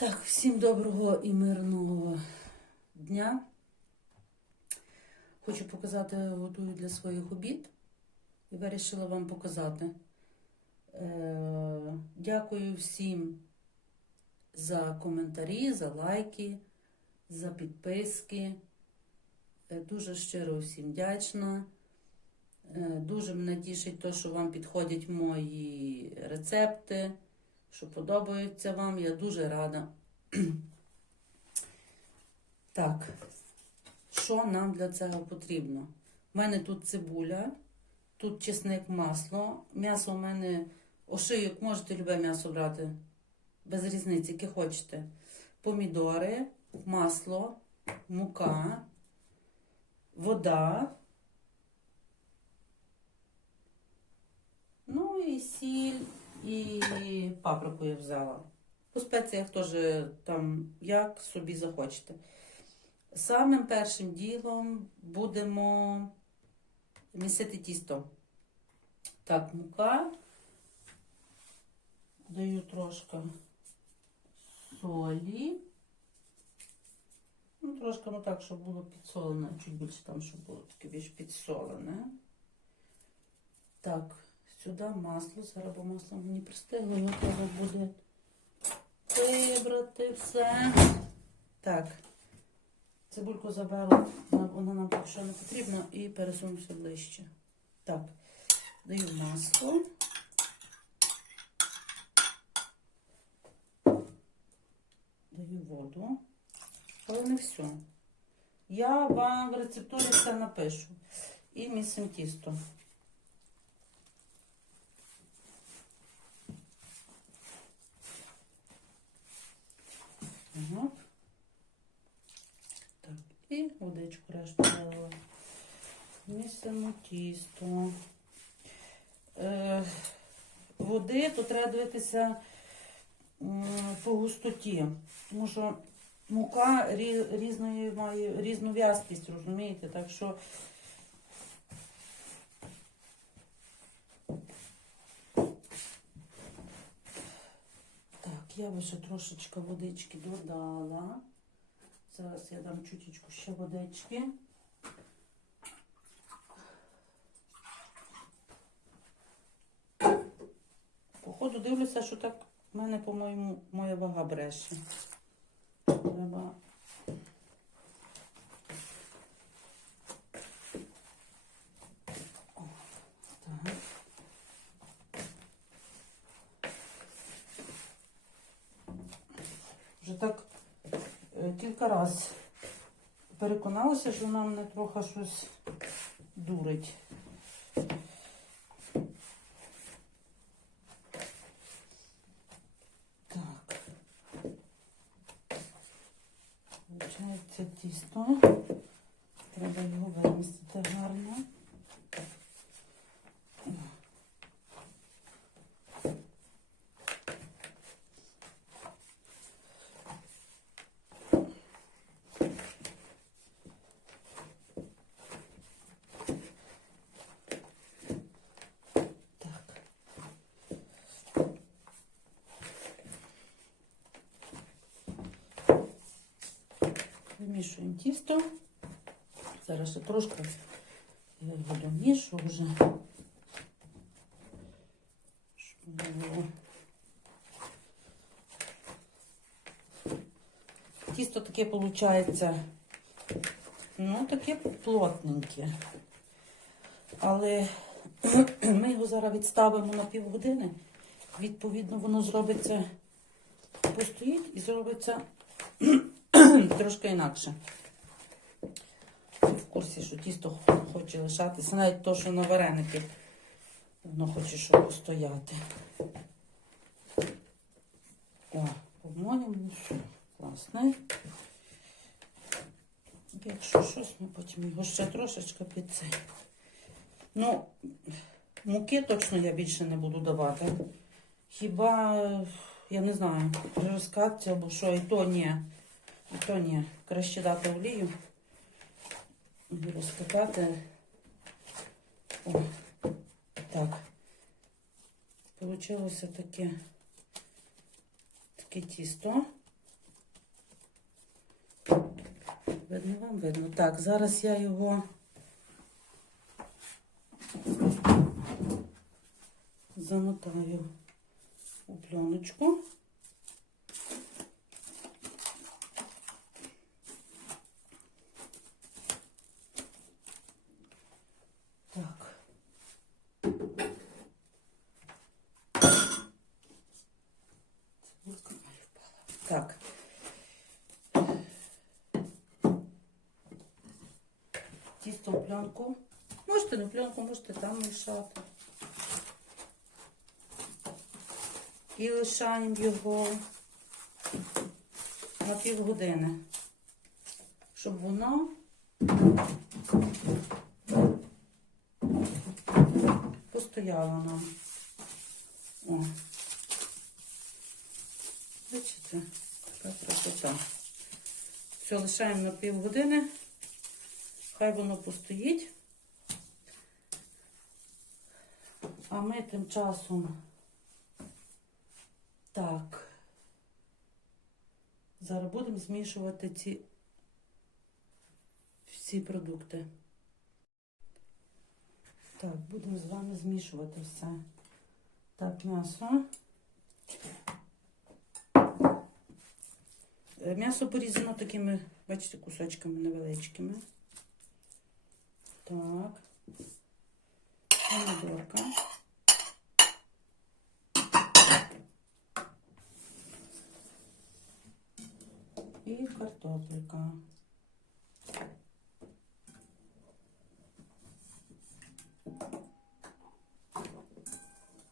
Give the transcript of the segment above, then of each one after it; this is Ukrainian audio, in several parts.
Так, всім доброго і мирного дня. Хочу показати, готую для своїх обід і вирішила вам показати. Е, Дякую всім за коментарі, за лайки, за підписки. Е, Дуже щиро всім вдячна. Е, Дуже мене тішить те, що вам підходять мої рецепти, що подобаються вам. Я дуже рада. Так, що нам для цього потрібно? У мене тут цибуля, тут чесник, масло. М'ясо у мене ошийок, можете любе м'ясо брати, без різниці, яке хочете. Помідори, масло, мука, вода. Ну і сіль, і паприку я взяла. По спеціях теж там як собі захочете. Самим першим ділом будемо місити тісто. Так, мука. Даю трошки солі. Ну, трошки ну так, щоб було підсолене, чуть більше там, щоб було таке більш підсолене. Так, сюди масло. Зараз бо масло мені пристигло, його треба буде вибрати все. Так. Цибульку заберу, вона- нам поки що не потрібна, і пересунуся ближче. Так, даю масло. Даю воду. Але не все. Я вам в рецептурі все напишу. І місимо тісто. Ага. Так, і водичку решту дала. Місимо тісто. Е, води тут треба дивитися м, по густоті, тому що мука рі- різної має різну в'язкість, розумієте? Так що так, я вже трошечки водички додала. Зараз я дам чуточку ще водички. Походу дивлюся, що так в мене, по-моєму, моя вага бреше. Треба. О, так. Вже так е, кілька разів переконалася, що вона мене трохи щось дурить. Так. Получається тісто. Треба його вимістити гарно. Так. Вимішуємо тісто. Зараз ще трошки я його домішу вже. Тісто таке виходить, ну, таке плотненьке. Але ми його зараз відставимо на півгодини. Відповідно, воно зробиться, постоїть і зробиться трошки інакше. В курсі, що тісто хоче лишатися, навіть то, що на вареники, воно хоче, щоб постояти. О, по-моєму, класне. Якщо щось, ми потім його ще трошечки під цей. Ну, муки точно я більше не буду давати. Хіба, я не знаю, розкатці або що, і то ні. А то ні, краще дати олію і розкатати. О, так. Получилося таке таке тісто. Видно вам видно. Так, зараз я його замотаю у пленочку. Можете можете там мішати. І лишаємо його на півгодини, щоб воно постояло нам. О. Бачите, така красота. Все, лишаємо на півгодини. Хай воно постоїть. А ми тим часом так. Зараз будемо змішувати ці всі продукти. Так, будемо з вами змішувати все. Так, м'ясо. Е, М'ясо порізано такими, бачите, кусочками невеличкими. Так. Помидорка. І картопелька.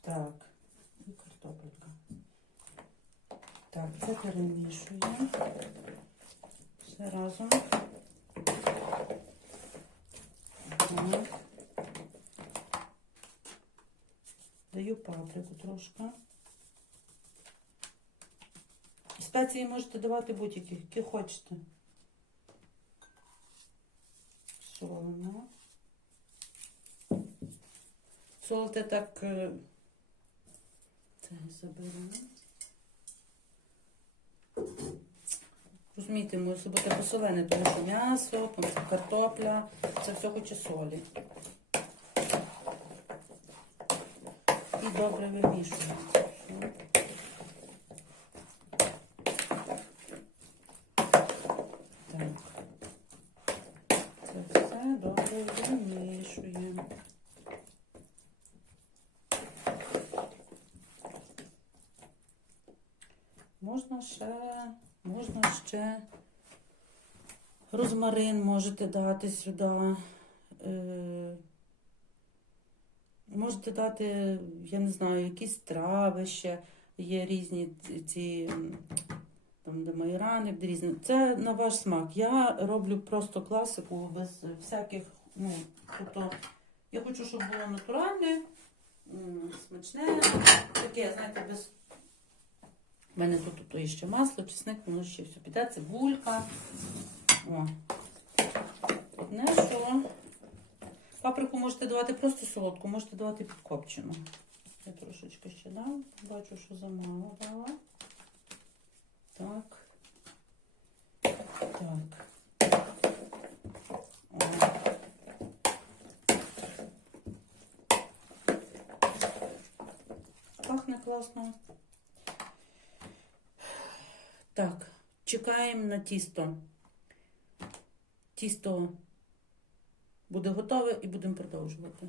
Так, і картопелька. Так, це перемішуємо. Все разом. Так. Даю паприку трошки. Спеції можете давати будь-які, які хочете. Солимо. Солите так. е, Це заберемо. Розумієте, мусить бути посолене, тому що м'ясо, картопля, це все хоче солі. І добре вимішуємо. це все. Так. Це все добре вимішуємо. Можна ще, можна ще розмарин можете дати сюди. Е, можете дати, я не знаю, якісь трави ще. Є різні ці- там, де майрани, різні. Це на ваш смак. Я роблю просто класику без всяких, ну, тобто я хочу, щоб було натуральне, смачне, таке, знаєте, без. У мене тут, тут є ще масло, чесник, воно ще все піде, цибулька. О. Не що. Паприку можете давати просто солодку, можете давати підкопчену. Я трошечки ще дам. Бачу, що замало дала. Так. Так. Пахне класно. Так, чекаємо на тісто. Тісто буде готове і будемо продовжувати.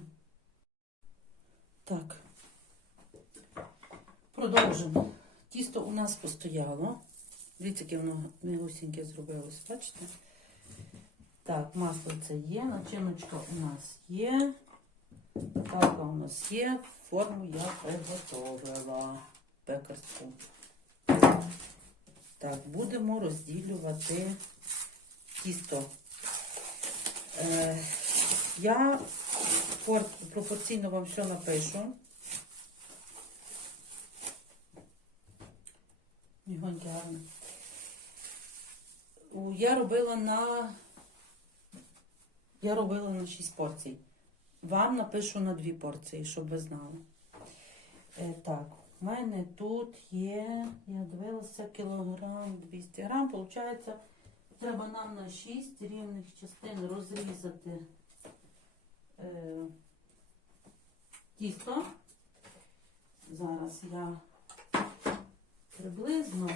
Так. Продовжимо. Тісто у нас постояло. Дивіться, яке воно мігусіньке зробилось, бачите? Так, масло це є, начиночка у нас є. Тарка у нас є. Форму я приготовила пекарську. Так, будемо розділювати тісто. Е, я пропорційно вам все напишу. Мігоньке гарно. Я робила на. Я робила на 6 порцій. Вам напишу на 2 порції, щоб ви знали. Е, так, у мене тут є, я дивилася, кілограм 200 грам, виходить Треба нам на 6 рівних частин розрізати е, тісто. Зараз я приблизно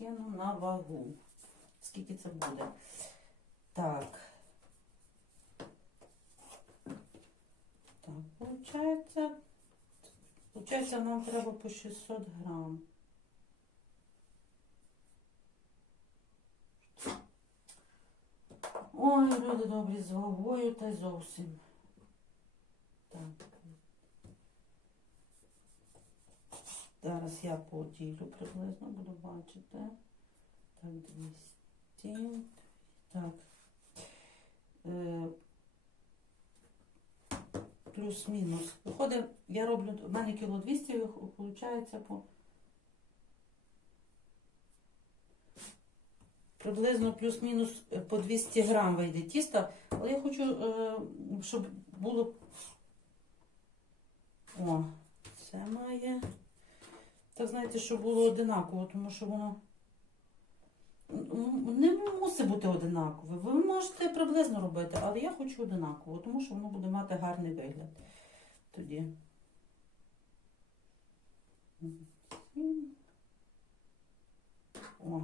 кину на вагу. Скільки це буде? Так. Так, получається. Получається, нам треба по 600 грам. Ой, люди добрі, з вагою та й зовсім. Так. Зараз я поділю приблизно, буду бачити. Так, 200. Так. Е, плюс-мінус. Виходить, я роблю, в мене кіло 200, виходить по приблизно плюс-мінус е, по 200 грам вийде тіста, але я хочу, е, щоб було. О, це має. Так знаєте, щоб було одинаково, тому що воно не мусить бути одинакове. Ви можете приблизно робити, але я хочу одинаково, тому що воно буде мати гарний вигляд. Тоді. О.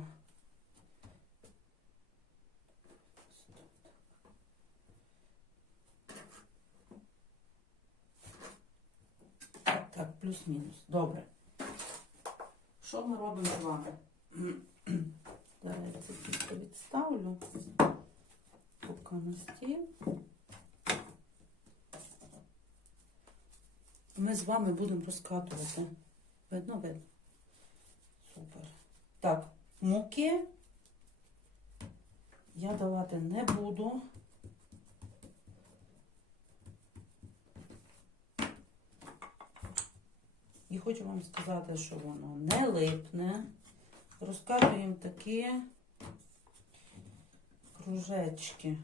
Так, плюс-мінус. Добре. Що ми робимо з вами? Зараз я це тільки відставлю. Поки на стіл. Ми з вами будемо розкатувати. Видно, видно? Супер. Так, муки я давати не буду. І хочу вам сказати, що воно не липне. Розкатуємо такі кружечки.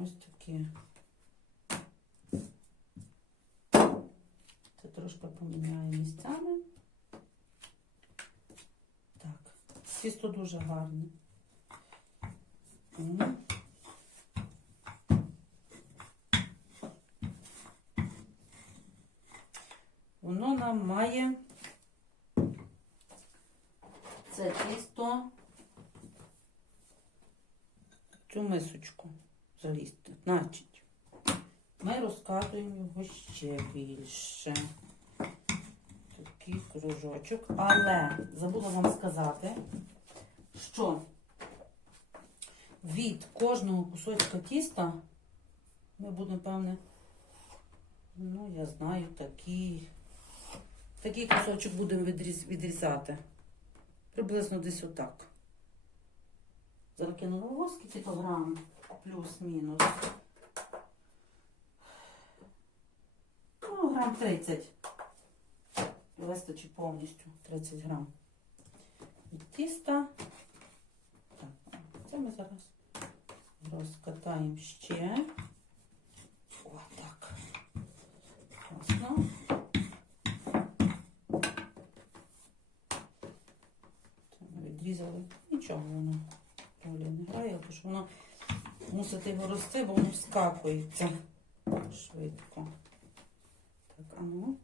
Ось такі. Це трошки поміняю місцями. Так, тісто дуже гарне. Воно нам має це тісто цю мисочку залізти. Значить, ми розкатуємо його ще більше. Такий кружочок. Але забула вам сказати, що від кожного кусочка тіста ми будемо, певне, ну, я знаю, такий, такий кусочок будемо відріз, відрізати. Приблизно десь отак. На вагу, скільки грам, плюс-мінус. Ну, грам 30. Вистачить повністю 30 грам. Від тіста. Так, це ми зараз розкатаємо ще. О, так. Класно. Це ми відрізали. Нічого воно ролі не грає, тому що воно мусите його рости, бо воно вскакується швидко. Так, а ну.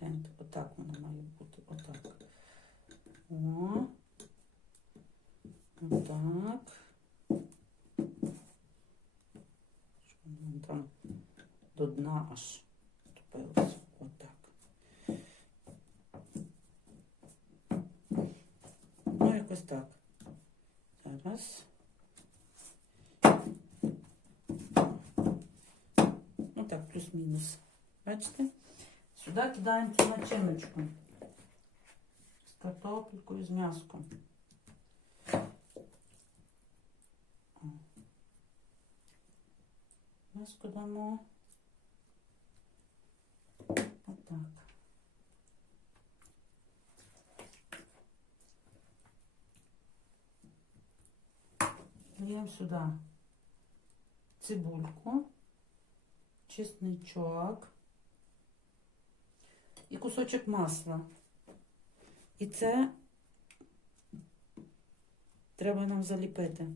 Гляньте, отак воно має бути. Отак. О. Отак. Щоб воно там до дна аж вступилося. Отак. Ну, якось так. Зараз. Ну так, плюс-мінус. Бачите? Сюди кидаємо цю начиночку з картопелькою, з м'яском. М'яско дамо. Отак. Даємо сюди цибульку, чесничок. і кусочок масла. І це треба нам заліпити.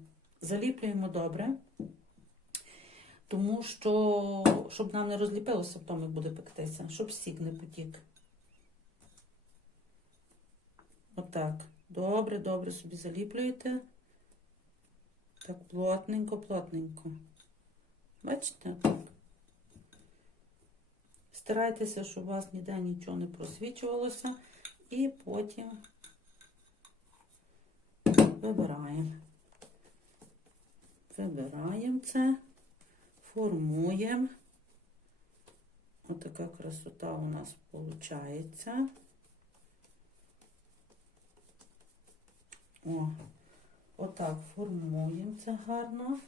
Заліплюємо добре, тому що, щоб нам не розліпилося, потім як буде пектися, щоб сік не потік. Отак. Добре, добре собі заліплюєте. Так, плотненько, плотненько. Бачите? Старайтеся, щоб у вас ніде нічого не просвічувалося. І потім вибираємо. Вибираємо це, формуємо. Отака красота у нас виходить. О, отак формуємо це гарно.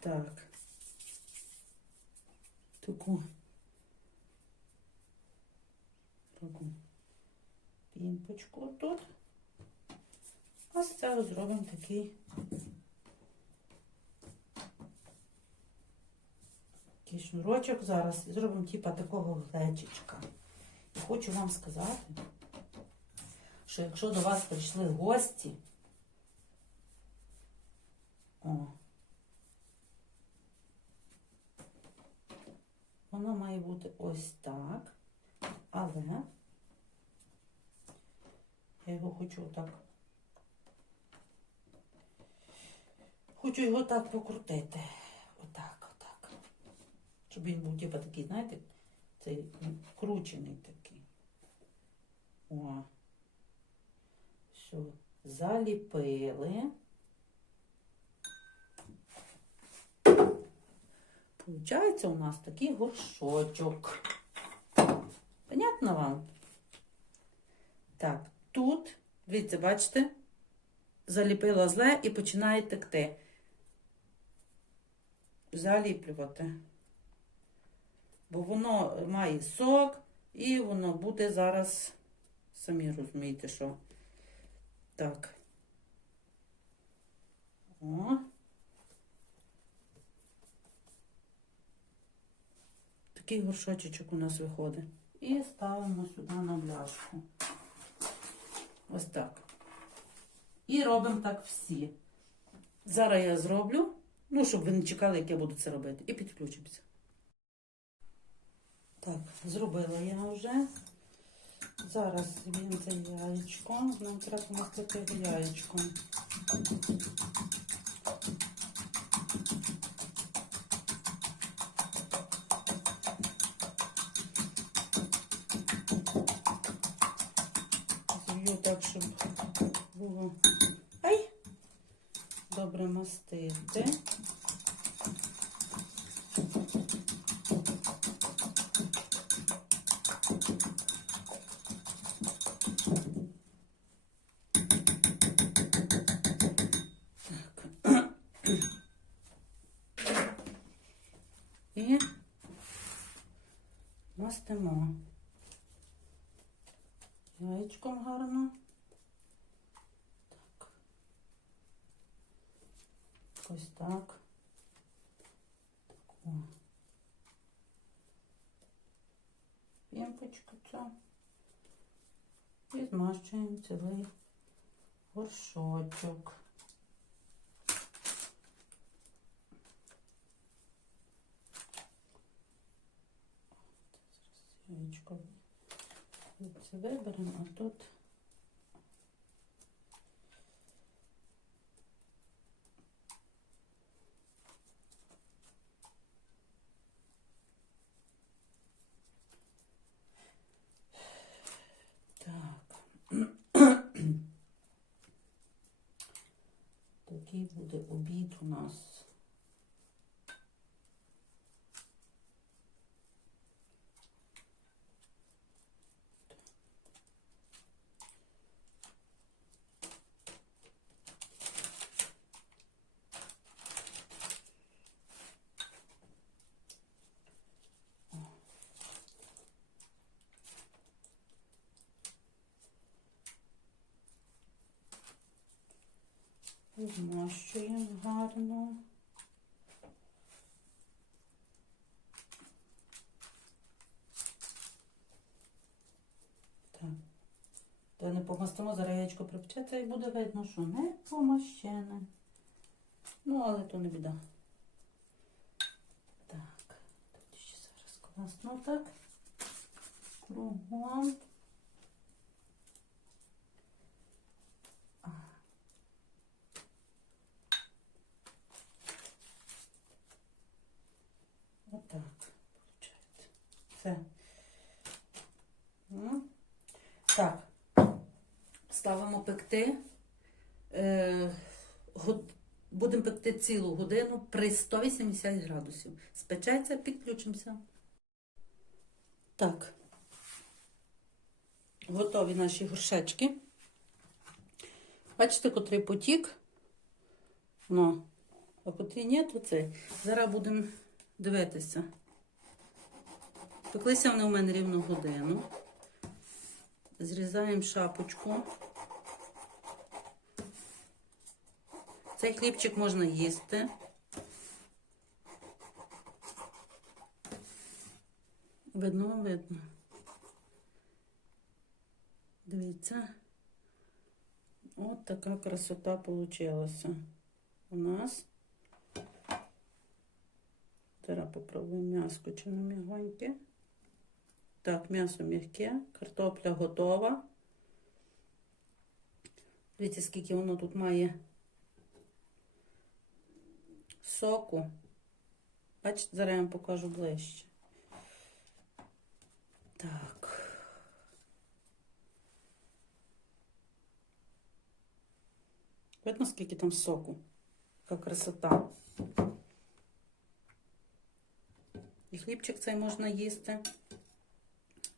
Так. Таку таку пімпочку тут. А з цього зробимо такий такий шнурочок зараз. Зробимо типа такого глечичка. Хочу вам сказати, що якщо до вас прийшли гості, о, воно має бути ось так, але я його хочу отак. Хочу його так покрутити. Отак, отак. Щоб він був типу такий, знаєте, цей вкручений такий. О. Все, заліпили. Получається у нас такий горшочок. Понятно вам? Так, тут, дивіться, бачите, заліпила зле і починає текти. Заліплювати. Бо воно має сок, і воно буде зараз, самі розумієте, що. Так. О. Такий горшочок у нас виходить. І ставимо сюди на бляшку. Ось так. І робимо так всі. Зараз я зроблю, ну, щоб ви не чекали, як я буду це робити. І підключимося. Так, зробила я вже. Зараз він це яєчко. Нам треба помастити яєчком. І мастимо яєчком гарно. Так. Ось так. Так, о. Пімпочку цю. І змащуємо цілий горшочок. Яєчко це виберемо, а тут так. Такий буде обід у нас. Змащуємо гарно. Так, Та не помастимо, зараз яєчко припечеться і буде видно, що не помащене. Ну, але то не біда. Так, тут ще зараз класно так. Кругом. Все. Так. Ставимо пекти. Е, Будемо пекти цілу годину при 180 градусів. Спечеться, підключимося. Так. Готові наші горшечки. Бачите, котрий потік. Ну, а котрий ні, то цей. Зараз будемо дивитися. Пеклися вони у мене рівно годину. Зрізаємо шапочку. Цей хлібчик можна їсти. Видно, видно. Дивіться. От така красота получилася у нас. Зараз попробуємо м'яско чи не м'ягоньке. Так, м'ясо м'яке, картопля готова. Дивіться, скільки воно тут має соку. Бачите, зараз я вам покажу ближче. Так. Видно, скільки там соку? Яка красота. І хлібчик цей можна їсти.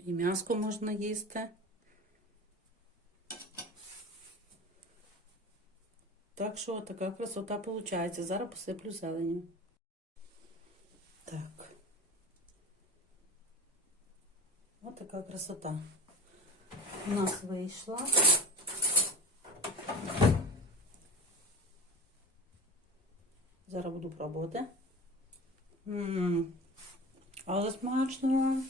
І м'яско можна їсти. Так що така красота виходить. Зараз посиплю зеленю. Так. Ось така красота. У нас вийшла. Зараз буду пробувати. М, Але смачно.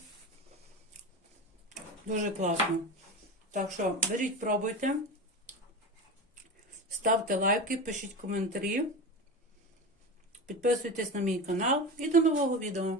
Дуже класно. Так що беріть, пробуйте. Ставте лайки, пишіть коментарі. Підписуйтесь на мій канал і до нового відео.